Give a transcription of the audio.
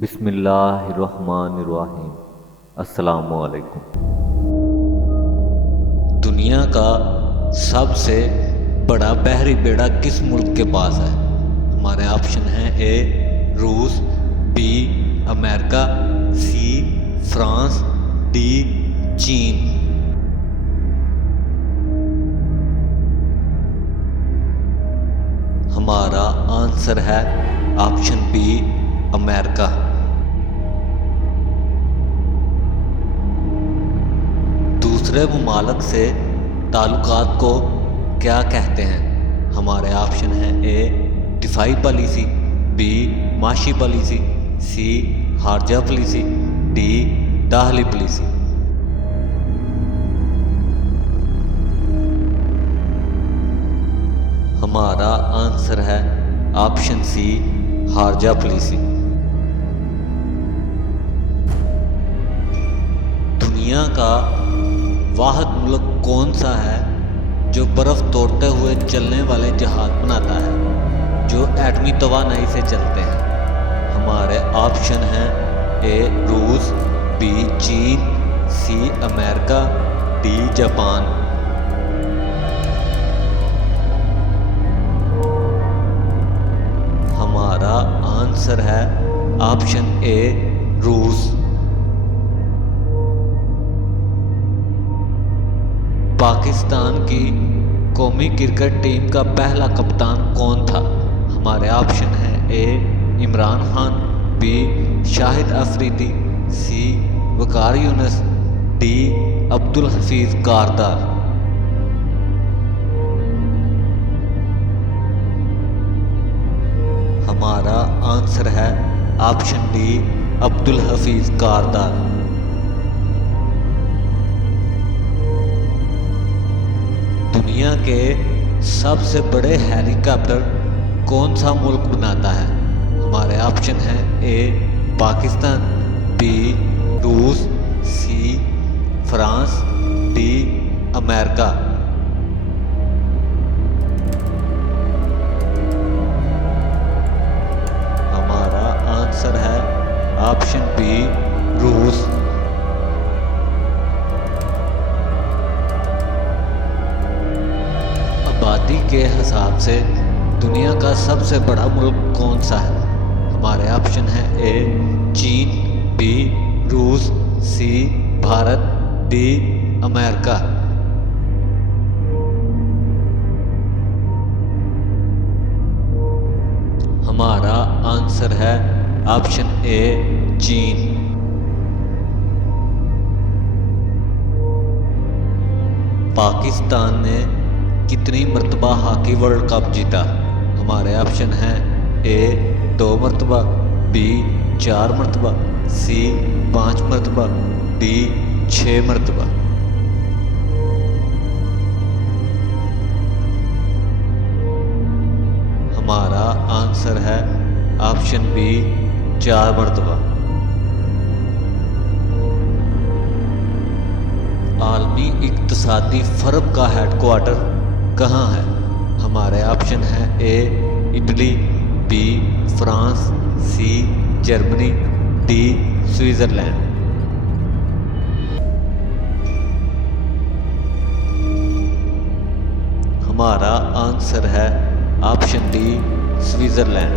बिस्मिल्लाहिर्रहमानिर्रहीम। अस्सलामुअलैकुम। दुनिया का सबसे बड़ा बहरी बेड़ा किस मुल्क के पास है? हमारे ऑप्शन हैं: ए रूस, B America, C France, D चीन। हमारा आंसर है ऑप्शन बी अमेरिका। दूसरे ममालिक से ताल्लुकात को क्या कहते हैं? हमारे ऑप्शन हैं: ए दिफाई पॉलिसी, बी माशी पॉलिसी, सी खारजा पॉलिसी, डी दाखिली पॉलिसी। हमारा आंसर है ऑप्शन सी खारजा पॉलिसी। दुनिया का वाहिद मुल्क कौन सा है जो बर्फ़ तोड़ते हुए चलने वाले जहाज बनाता है, जो एटमी तवानाई से चलते हैं? हमारे ऑप्शन हैं: ए रूस, बी चीन, सी अमेरिका, डी जापान। हमारा आंसर है ऑप्शन ए रूस। पाकिस्तान की कौमी क्रिकेट टीम का पहला कप्तान कौन था? हमारे ऑप्शन हैं: ए इमरान खान, बी शाहिद अफरीदी, सी वकार यूनुस, डी अब्दुल हफीज कारदार। हमारा आंसर है ऑप्शन डी अब्दुल हफीज कारदार। दुनिया के सबसे बड़े हेलीकॉप्टर कौन सा मुल्क बनाता है? हमारे ऑप्शन हैं: ए पाकिस्तान, बी रूस, सी फ्रांस, डी अमेरिका। हमारा आंसर है ऑप्शन बी रूस। आबादी के हिसाब से दुनिया का सबसे बड़ा मुल्क कौन सा है? हमारे ऑप्शन हैं: ए चीन, बी रूस, सी भारत, डी अमेरिका। हमारा आंसर है ऑप्शन ए चीन। पाकिस्तान ने कितनी मरतबा हॉकी वर्ल्ड कप जीता? हमारे ऑप्शन हैं: ए 2 मरतबा, बी 4 मरतबा, सी 5 मरतबा, डी 6 मरतबा। हमारा आंसर है ऑप्शन बी 4 मरतबा। आलमी इक्तसादी फोरम का हेडक्वार्टर कहाँ है? हमारे ऑप्शन हैं: A Italy, B France, C Germany, D Switzerland. हमारा आंसर है ऑप्शन डी स्विट्ज़रलैंड।